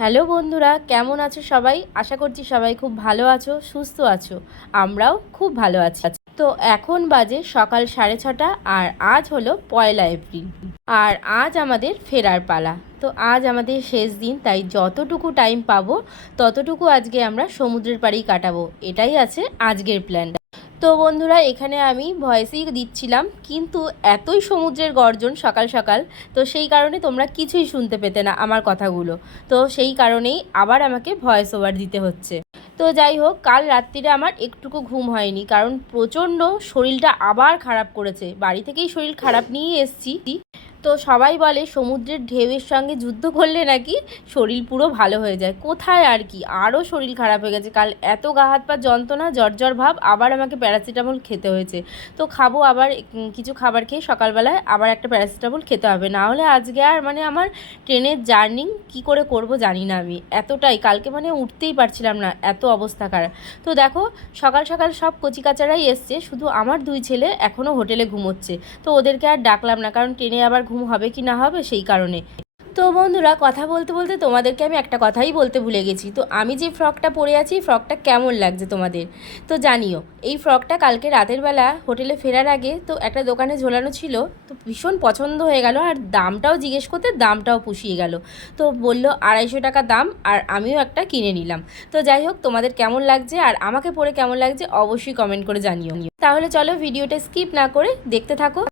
Hello বন্ধুরা, কেমন আছো সবাই? আশা করছি সবাই খুব ভালো আছো, সুস্থ আছো। আমরাও খুব ভালো আছি। তো এখন বাজে সকাল সাড়ে ছটা আর আজ হলো পয়লা এপ্রিল। আর আজ আমাদের ফেরার পালা। তো আজ আমাদের শেষ দিন, তাই যতটুকু টাইম পাবো, ততটুকু আজকে আমরা সমুদ্রের পাড়েই কাটাবো। এটাই আছে আজকের প্ল্যানটা তো বন্ধুরা, এখানে আমি ভয়েসেই দিচ্ছিলাম, কিন্তু এতই সমুদ্রের গর্জন সকাল সকাল, তো সেই কারণে তোমরা কিছুই শুনতে পেতে না আমার কথাগুলো। তো সেই কারণেই আবার আমাকে ভয়েস ওভার দিতে হচ্ছে। তো যাই হোক, কাল রাত্রিরে আমার একটুকু ঘুম হয়নি, কারণ প্রচণ্ড শরীরটা আবার খারাপ করেছে। বাড়ি থেকেই শরীর খারাপ নিয়ে এসছি। তো সবাই বলে সমুদ্রের ঢেউয়ের সঙ্গে যুদ্ধ করলে নাকি শরীর পুরো ভালো হয়ে যায়। কোথায় আর কি? আরও শরীর খারাপ হয়ে গেছে। কাল এত গা হাত পা যন্ত্রণা জ্বর ভাব, আবার আমাকে প্যারাসিটামল খেতে হয়েছে। তো খাব আবার কিছু খাবার খেয়ে সকালবেলায় আবার একটা প্যারাসিটামল খেতে হবে। না হলে আজকে আর মানে আমার ট্রেনের জার্নি কি করে করব জানি না আমি। এতটাই, কালকে মানে উঠতেই পারছিলাম না, এত অবস্থা খারাপ। তো দেখো, সকাল সকাল সব কচিকাচারাই এসছে, শুধু আমার দুই ছেলে এখনও হোটেলে ঘুমোচ্ছে। তো ওদেরকে আর ডাকলাম না, কারণ ট্রেনে আবার ঘুম হবে কি না হবে সেই কারণে। তো বন্ধুরা, কথা বলতে বলতে তোমাদেরকে আমি একটা কথাই বলতে ভুলে গেছি। তো আমি যে ফ্রকটা পরে আছি ফ্রকটা কেমন লাগছে তোমাদের? তো জানিও, এই ফ্রকটা কালকে রাতের বেলা হোটেলে ফেরার আগে তো একটা দোকানে ঝোলানো ছিল, তো ভীষণ পছন্দ হয়ে গেল আর দামটাও জিজ্ঞেস করতে দামটাও পুষিয়ে গেল। তো বলল, আড়াইশো টাকা দাম আর আমিও একটা কিনে নিলাম। তো যাই হোক, তোমাদের কেমন লাগছে আর আমাকে পরে কেমন লাগছে অবশ্যই কমেন্ট করে জানিও। তাহলে চলো ভিডিওটা স্কিপ না করে দেখতে থাকো।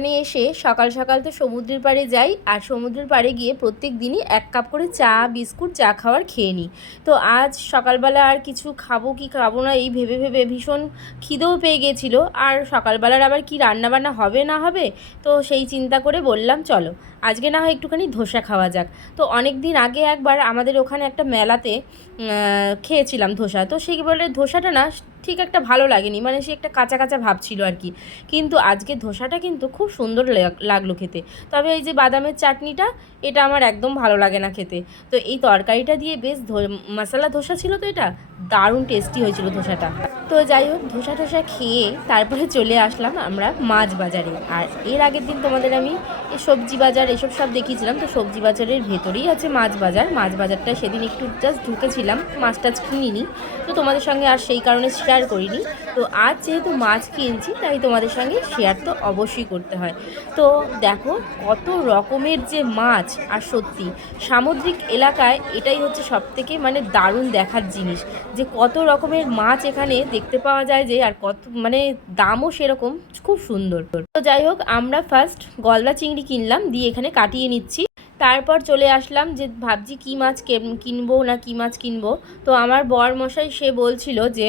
এখানে এসে সকাল সকাল তো সমুদ্রের পাড়ে যাই, আর সমুদ্রের পাড়ে গিয়ে প্রত্যেক দিনই এক কাপ করে চা, বিস্কুট, চা খাওয়ার খেয়ে নিই। তো আজ সকালবেলা আর কিছু খাব কি খাব না এই ভেবে ভেবে ভীষণ খিদেও পেয়ে গেছিল, আর সকালবেলার আবার কি রান্নাবান্না হবে না হবে, তো সেই চিন্তা করে বললাম, চলো। আজকে না হয় একটুখানি ধোসা খাওয়া যাক। তো অনেক দিন আগে একবার আমাদের ওখানে একটা মেলাতে খেয়েছিলাম ধোসা। তো সেই বলে ধোসাটা না ঠিক একটা ভালো লাগেনি মানে সে একটা কাঁচা কাঁচা ভাব ছিল আর কি। কিন্তু আজকে ধোসাটা কিন্তু খুব সুন্দর লাগ- লাগল খেতে। তবে এই যে বাদামের চাটনিটা, এটা আমার একদম ভালো লাগে না খেতে। তো এই তরকারিটা দিয়ে বেশ মশলা ধোসা ছিল তো এটা? দারুণ টেস্টি হয়েছিল ধোসাটা। তো যাই হোক, ধোসা টোসা খেয়ে তারপরে চলে আসলাম আমরা মাছ বাজারে। আর এর আগের দিন তোমাদের আমি সবজি বাজার এসব সব দেখিয়েছিলাম, তো সবজি বাজারের ভেতরেই আছে মাছ বাজার। মাছ বাজারটা সেদিন একটু জাস্ট ঢুকেছিলাম, মাছ টাছ কিনিনি। তো তোমাদের সঙ্গে আর সেই কারণে শেয়ার করিনি। তো আজ যেহেতু মাছ কিনছি, তাই তোমাদের সঙ্গে শেয়ার তো অবশ্যই করতে হয়। তো দেখো কত রকমের যে মাছ, আর সত্যি সামুদ্রিক এলাকায় এটাই হচ্ছে সবথেকে মানে দারুণ দেখার জিনিস। যে কত রকমের মাছ এখানে দেখতে পাওয়া যায় যে, আর কত মানে দামও সেরকম, খুব সুন্দর। তো যাই হোক, আমরা ফার্স্ট গলদা চিংড়ি কিনলাম, দিয়ে এখানে কাটিয়ে নিচ্ছি। তারপর চলে আসলাম যে ভাবছি কী মাছ কিনবো না কী মাছ কিনবো। তো আমার বর মশাই সে বলছিল যে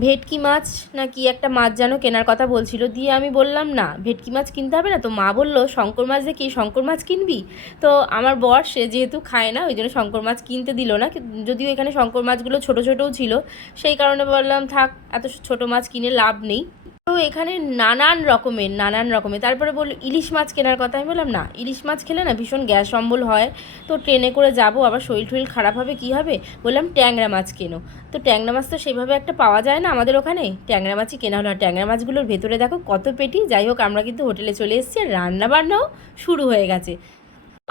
ভেটকি মাছ নাকি একটা মাছ যেন কেনার কথা বলছিল? দিয়ে আমি বললাম, না, ভেটকি মাছ কিনতে হবে না। তো মা বলল, শঙ্কর মাছ দেখি, শঙ্কর মাছ কিনবি? তো আমার বর, সে যেহেতু খায় না, ওই জন্য শঙ্কর মাছ কিনতে দিল না। যদিও এখানে শঙ্কর মাছগুলো ছোট ছোটও ছিল, সেই কারণে বললাম, থাক, এত ছোট মাছ কিনে লাভ নেই। এখানে নানান রকমের নানান রকমের। তারপরে বলল ইলিশ মাছ কেনার কথা আমি বললাম, না, ইলিশ মাছ খেলে না ভীষণ গ্যাস অম্বল হয়। তো ট্রেনে করে যাব, আবার শরীর টরীর খারাপ হবে, কী হবে? বললাম, ট্যাংরা মাছ কেনো। তো ট্যাংরা মাছ তো সেভাবে একটা পাওয়া যায় না আমাদের ওখানে। ট্যাংরা মাছই কেনা হলো আর ট্যাংরা মাছগুলোর ভেতরে দেখো কত পেটি। যাই হোক, আমরা কিন্তু হোটেলে চলে এসেছি আর রান্না বান্নাও শুরু হয়ে গেছে।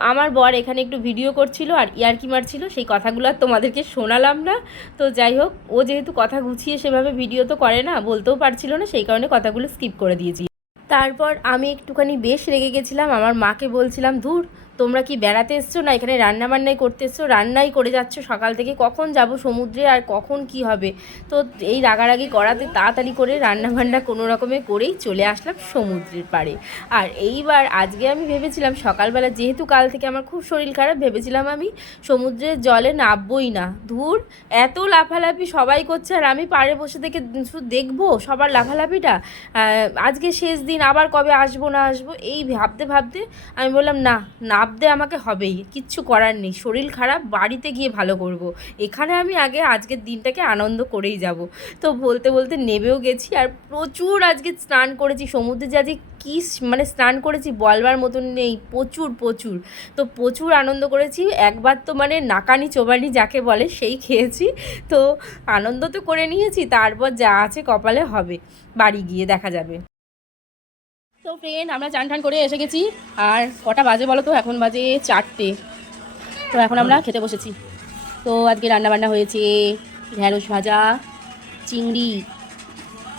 আমার বর এখানে একটু ভিডিও করছিল আর ইয়ারকি মারছিল, সেই কথাগুলো আর তোমাদেরকে শোনালাম না। তো যাই হোক, ও যেহেতু কথা গুছিয়ে সেভাবে ভিডিও তো করে না, বলতেও পারছিল না, সেই কারণে কথাগুলো স্কিপ করে দিয়েছি। তারপর আমি একটুখানি বেশ রেগে গেছিলাম, আমার মাকে বলছিলাম, ধুর তোমরা কি বেড়াতে এসছো না এখানে রান্না বান্নাই করতে এসছো? রান্নাই করে যাচ্ছ সকাল থেকে। কখন যাব সমুদ্রে আর কখন কি হবে? তো এই রাগারাগি করাতে তাড়াতাড়ি করে রান্না বান্না কোনো রকমে করেই চলে আসলাম সমুদ্রের পাড়ে। আর এইবার আজকে আমি ভেবেছিলাম সকালবেলা, যেহেতু কাল থেকে আমার খুব শরীর খারাপ, ভেবেছিলাম আমি সমুদ্রের জলে নামবই না। ধুর, এত লাফালাফি সবাই করছে আর আমি পাড়ে বসে থেকে শুধু দেখব সবার লাফালাফিটা? আজকে শেষ দিন, আবার কবে আসব না আসব? এই ভাবতে ভাবতে আমি বললাম, না নামবো দে আমাকে হবেই, কিচ্ছু করার নেই। শরীর খারাপ, বাড়িতে গিয়ে ভালো করব। এখানে আমি আগে আজকের দিনটাকে আনন্দ করেই যাব। তো বলতে বলতে নেবেও গেছি আর প্রচুর আজকে স্নান করেছি। সমুদ্রে যে আজকে কী মানে স্নান করেছি বলবার মতন নেই, প্রচুর প্রচুর। তো প্রচুর আনন্দ করেছি। একবার তো মানে নাকানি চোবানি যাকে বলে সেই খেয়েছি। তো আনন্দ তো করে নিয়েছি, তারপর যা আছে কপালে হবে, বাড়ি গিয়ে দেখা যাবে। তো ফ্রেন্ড আমরা চান টান করে এসে গেছি। আর কটা বাজে বলো তো? এখন বাজে চারটে। তো এখন আমরা খেতে বসেছি। তো আজকে রান্না বান্না হয়েছে ঢ্যাঁড়স ভাজা, চিংড়ি,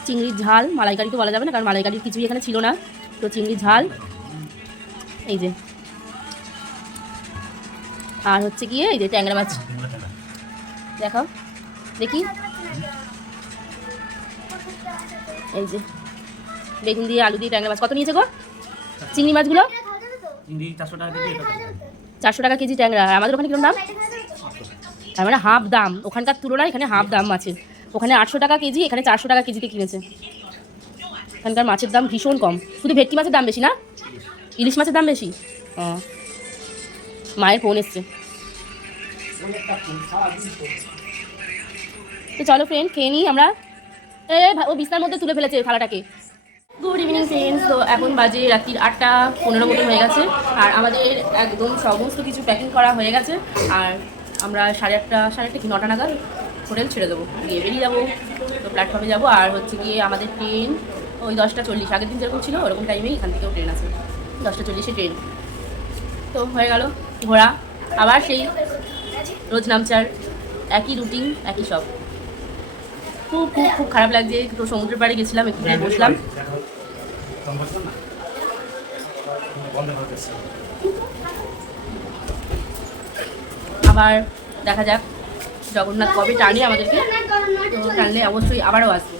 চিংড়ির ঝাল, মালাইকারি তো বলা যাবে না, কারণ মালাইকারির কিছুই এখানে ছিল না। তো চিংড়ির ঝাল, এই যে। আর হচ্ছে গিয়ে এই যে ট্যাংরা মাছ। দেখাও। দেখি। এই যে। বেগুন দিয়ে আলু দিয়ে ট্যাংরা মাছ। কত নিয়েছে গো? চিংড়ি মাছগুলো? চারশো টাকা কেজি ট্যাংরা। আমাদের ওখানে কীরকম দাম? তার মানে হাফ দাম। ওখানকার তুলনায় এখানে হাফ দাম মাছের ওখানে আটশো টাকা কেজি এখানে চারশো টাকা কেজিতে কিনেছে। এখানকার মাছের দাম ভীষণ কম। শুধু ভেটকি মাছের দাম বেশি না? ইলিশ মাছের দাম বেশি? ও। মায়ের ফোন এসছে। তো চলো ফ্রেন্ড খেয়ে নিই আমরা। ও বিছনার মধ্যে তুলে ফেলেছে থালাটাকে। গুড ইভিনিং ফ্রেন্ডস তো এখন বাজে রাত্রির আটটা পনেরো মতো হয়ে গেছে। আর আমাদের একদম সমস্ত কিছু প্যাকিং করা হয়ে গেছে। আর আমরা সাড়ে আটটা সাড়ে আটটা কি, নটা নাগাদ হোটেল ছেড়ে দেবো। গিয়ে বেরিয়ে যাব। তো প্ল্যাটফর্মে যাব। আর হচ্ছে গিয়ে আমাদের ট্রেন ওই দশটা চল্লিশ। আগের দিন যেরকম ছিল, ওরকম টাইমেই এখান থেকেও ট্রেন আছে। দশটা চল্লিশে ট্রেন তো হয়ে গেল। ঘোরা। আবার সেই রোজ নামচার। একই রুটিন একই সব। খুব খুব খুব খারাপ লাগছে। তো সমুদ্রের পাড়ে গেছিলাম, একটু বসলাম। আবার দেখা যাক, জগন্নাথ কবে টানে আমাদেরকে। তো টানলে অবশ্যই আবারও আসবে।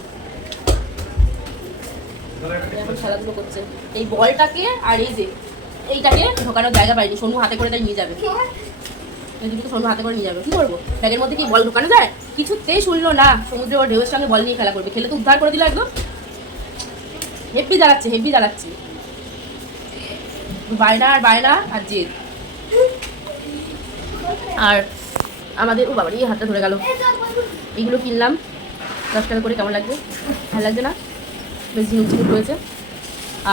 খেলাধুলো করছে। এই বলটাকে আর এই যে, এইটাকে ঢোকানোর জায়গা পাইনি, সোনু হাতে করে তাই নিয়ে যাবে। সোনু হাতে করে নিয়ে যাবে। কি করব? ব্যাগের মধ্যে কি বল ঢোকানো যায়? কিছুতেই শুনলো না। সমুদ্রে ওর ঢেউয়ের সঙ্গে বল নিয়ে খেলা করবে। খেলে তো উদ্ধার করে দিল একদম। হেব্বি জ্বালাচ্ছে হেব্বি জ্বালাচ্ছে বায়না আর বায়না আর জেদ আর আমাদের, ও বাবারই হাতটা ধরে গেল। এইগুলো কিনলাম। দশ টাকা করে কেমন লাগছে ভালো লাগছে না? বেশ ঝিনুক ঝিনুক রয়েছে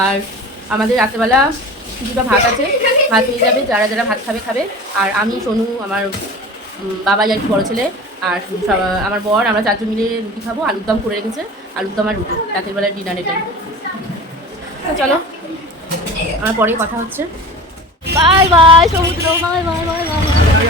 আর আমাদের রাত্রেবেলা কিছুটা ভাত আছে। ভাত হয়ে যাবে, যারা যারা ভাত খাবে খাবে। আর আমি, সোনু, আমার বাবাই আর কি বড় ছেলে। আর সব- আমার বর আমরা চারজন মিলে রুটি খাব আলুর দম করে রেখেছে আলুর দম আর রুটি রাতের বেলার ডিনার টাইম চলো আমার পরে কথা হচ্ছে বাই বাই সমুদ্র বাই বাই বাই বাই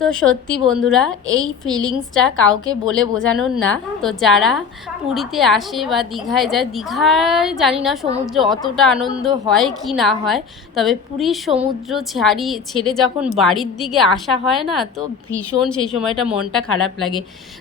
তো সত্যি বন্ধুরা, এই ফিলিংসটা কাউকে বলে বোঝানোর না। তো যারা পুরীতে আসে বা দীঘায় যায়, দীঘায় জানি না সমুদ্র অতটা আনন্দ হয় কি না হয়, তবে পুরীর সমুদ্র ছাড়ি, ছেড়ে যখন বাড়ির দিকে আসা হয় না, তো ভীষণ সেই সময়টা মনটা খারাপ লাগে।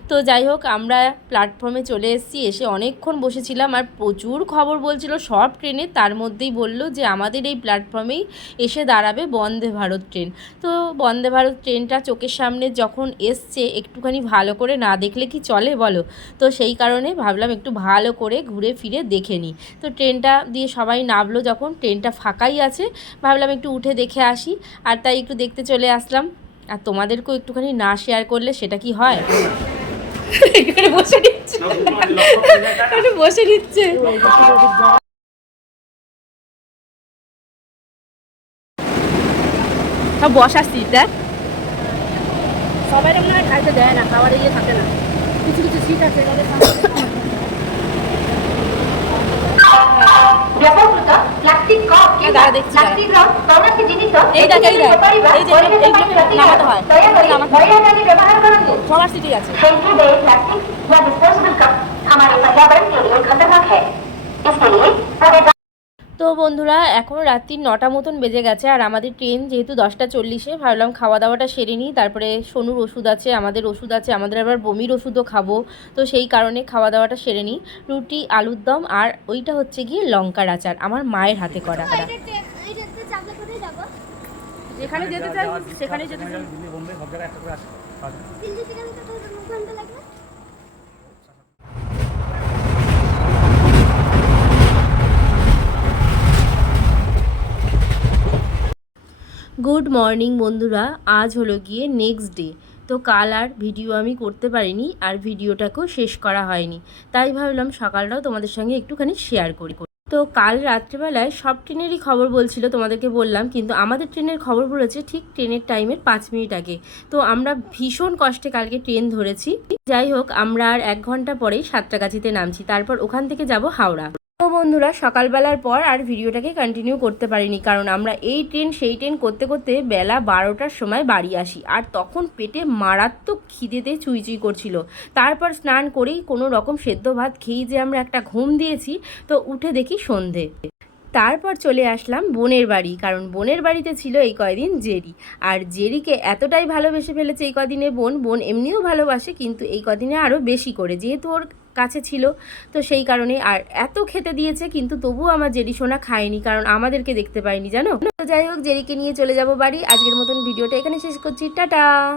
তো যাই হোক, আমরা প্ল্যাটফর্মে চলে এসেছি, এসে অনেকক্ষণ বসেছিলাম আর প্রচুর খবর বলছিল, সব ট্রেনে তার মধ্যেই বলল যে আমাদের এই প্ল্যাটফর্মেই এসে দাঁড়াবে বন্দে ভারত ট্রেন। তো বন্দে ভারত ট্রেনটা চোখের সামনে যখন এসছে, একটুখানি ভালো করে না দেখলে কি চলে বলো? তো সেই কারণে ভাবলাম একটু ভালো করে ঘুরে ফিরে দেখে নিই। তো ট্রেনটা দিয়ে সবাই নামলো যখন, ট্রেনটা ফাঁকাই আছে, ভাবলাম একটু উঠে দেখে আসি। আর তাই একটু দেখতে চলে আসলাম। আর তোমাদেরকেও একটুখানি না শেয়ার করলে সেটা কি হয়? বসে নিচ্ছে বসে নিচ্ছে সব বসার সিট দেখ। সবাই মনে হয় খাইতে দেয় না খাবার ইয়ে থাকে না। কিছু কিছু শীত আছে তাদের সবার সিটি আছে। हमारे पर्यावरण के लिए खतरनाक है इसके लिए তো বন্ধুরা এখন রাত্রির নটা মতন বেজে গেছে আর আমাদের ট্রেন যেহেতু দশটা চল্লিশে ভাবলাম খাওয়া দাওয়াটা সেরে নিই। তারপরে সোনুর ওষুধ আছে আমাদের ওষুধ আছে আমাদের আবার বমির ওষুধও খাব। তো সেই কারণে খাওয়া দাওয়াটা সেরে নিই। রুটি আলুর দম আর ওইটা হচ্ছে গিয়ে লঙ্কার আচার আমার মায়ের হাতে করা যেখানে যেতে চাই সেখানে যেতে চাই দিল্লি বোম্বে সব জায়গায় একটা করে আসে দিল্লি থেকে আমি তো দু ঘণ্টা লাগবে গুড মর্নিং বন্ধুরা। আজ হলো গিয়ে নেক্সট ডে তো কাল আর ভিডিও আমি করতে পারিনি, আর ভিডিওটাকেও শেষ করা হয়নি। তাই ভাবলাম সকালটাও তোমাদের সঙ্গে একটুখানি শেয়ার করি। তো কাল রাত্রিবেলায় সব ট্রেনেরই খবর বলছিল, তোমাদেরকে বললাম, কিন্তু আমাদের ট্রেনের খবর বলেছে ঠিক ট্রেনের টাইমের পাঁচ মিনিট আগে। তো আমরা ভীষণ কষ্টে কালকে ট্রেন ধরেছি। যাই হোক, আমরা আর এক ঘণ্টা পরেই সাতটাগাছিতে নামছি। তারপর ওখান থেকে যাব হাওড়া। বন্ধুরা, সকালবেলার পর আর ভিডিওটাকে কন্টিনিউ করতে পারিনি, কারণ আমরা এই ট্রেন সেই ট্রেন করতে করতে বেলা বারোটার সময় বাড়ি আসি। আর তখন পেটে মারাত্মক খিদেতে চুই চুই করছিল। তারপর স্নান করেই কোনো রকম সেদ্ধ ভাত খেয়েই যে আমরা একটা ঘুম দিয়েছি, তো উঠে দেখি সন্ধে। তারপর চলে আসলাম বোনের বাড়ি, কারণ বোনের বাড়িতে ছিল এই কয়দিন জেরি। আর জেরিকে এতটাই ভালোবেসে ফেলেছে এই কদিনে বোন বোন এমনিও ভালোবাসে, কিন্তু এই কদিনে আরও বেশি করে। যেহেতু ওর কাছে ছিল। তো সেই কারণে আর এত খেতে দিয়েছে কিন্তু তবুও আমার জেরি সোনা খায়নি কারণ আমাদেরকে দেখতে পাইনি জানো? তো যাই হোক, জেরিকে নিয়ে চলে যাব বাড়ি। আজকের মতন ভিডিওটা এখানে শেষ করছি। টাটা!